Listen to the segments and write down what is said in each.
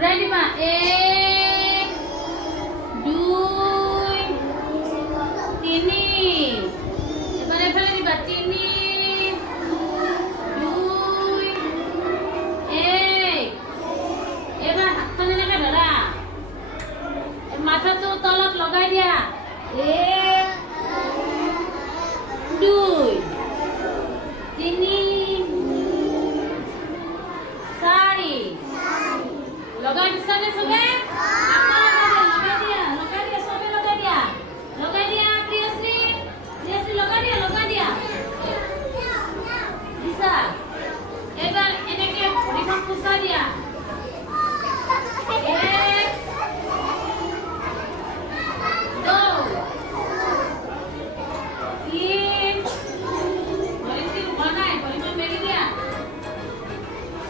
ঘূৰাই দিবা 1 2 3 এবাৰ এফালে দিবা 3 2 1 এবাৰ হাতখন এনেকৈ ধৰা মাথাটো তলত লগাই দিয়া 1 2 3 4 লগাই দিছানে সবে লগাই দিয়া সবে লগাই দিয়া প্রিয়শ্রী লগাই দিয়া দিছা এবার এনেকে ভৰিখন পুছা দিয়া 1 2 3 ভৰিখন বনাই ভৰিখন মেলি দিয়া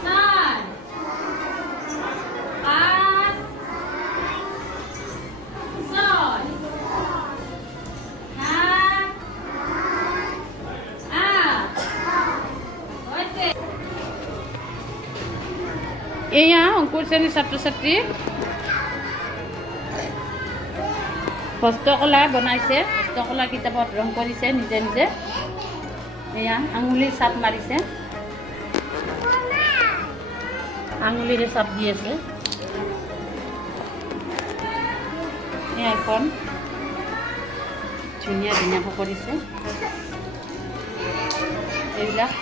4 5 6 এয়া অংকুৰ শ্ৰেণীৰ ছাত্ৰ ছাত্ৰী হস্তকলা বনাইছে হস্তকলা কিতাপত ৰং কৰিছে নিজে নিজে এয়া আঙুলিৰ চাপ মাৰিছে আঙুলিৰে চাপ দি আছে এয়া এখন ধুনীয়া ধুনীয়াকৈ কৰিছে এইবিলাক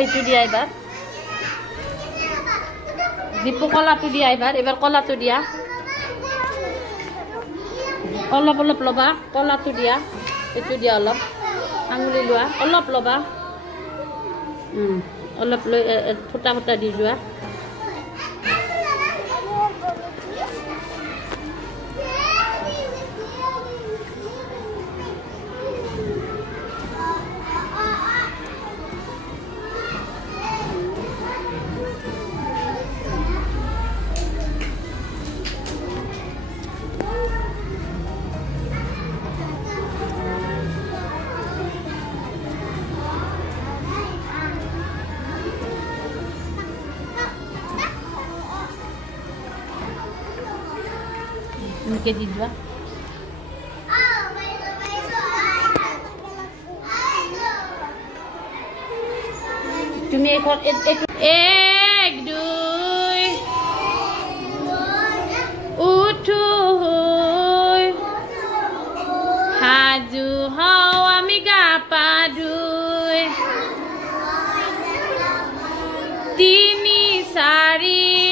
এইটো দিয়া এবাৰ দীপু কলাটো দিয়া এবাৰ কলাটো দিয়া অলপ অলপ ল'বা কলাটো দিয়া এইটো দিয়া অলপ আঙুলি লোৱা অলপ ল'বা অলপ লৈ ফুটা ফুটা দি যোৱা के दीजिए तुम्हें एक दो उठो हाजू हाओ आमी गा पादू 3 4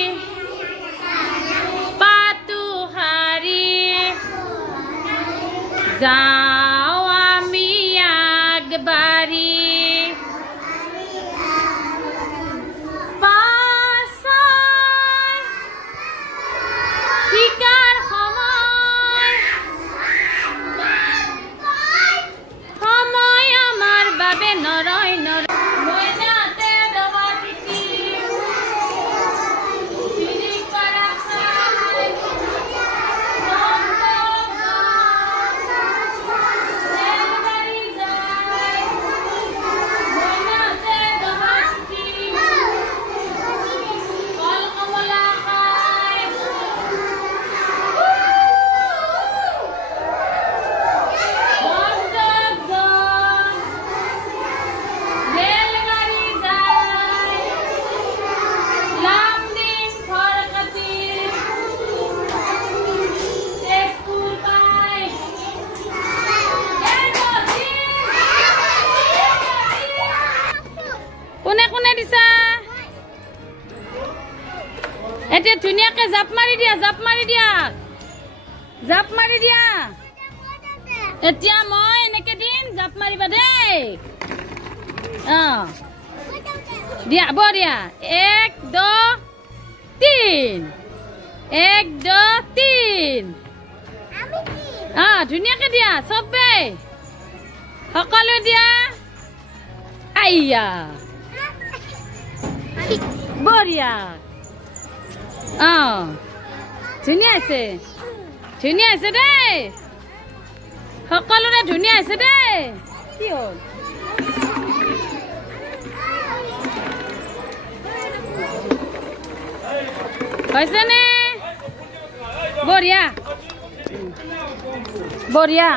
যাও আমি আগবাড়ি শিকাৰ সময় আমাৰ বাবে নৰয় এতিয়া ধুনীয়াকে জাপ মাৰি দিয়া এতিয়া মই এনেকে দিন জাপ মাৰিবা দেই দিয়া বঢ়িয়া 1 2 3 1 2 3 ধুনীয়াকে দিয়া চবে সকলো দিয়া আইয়া বঢ়িয়া ধুনীয়া আছে দেই সকলোৰে ধুনীয়া আছে দেই কি হ'ল হৈছে নে বঢ়িয়া বঢ়িয়া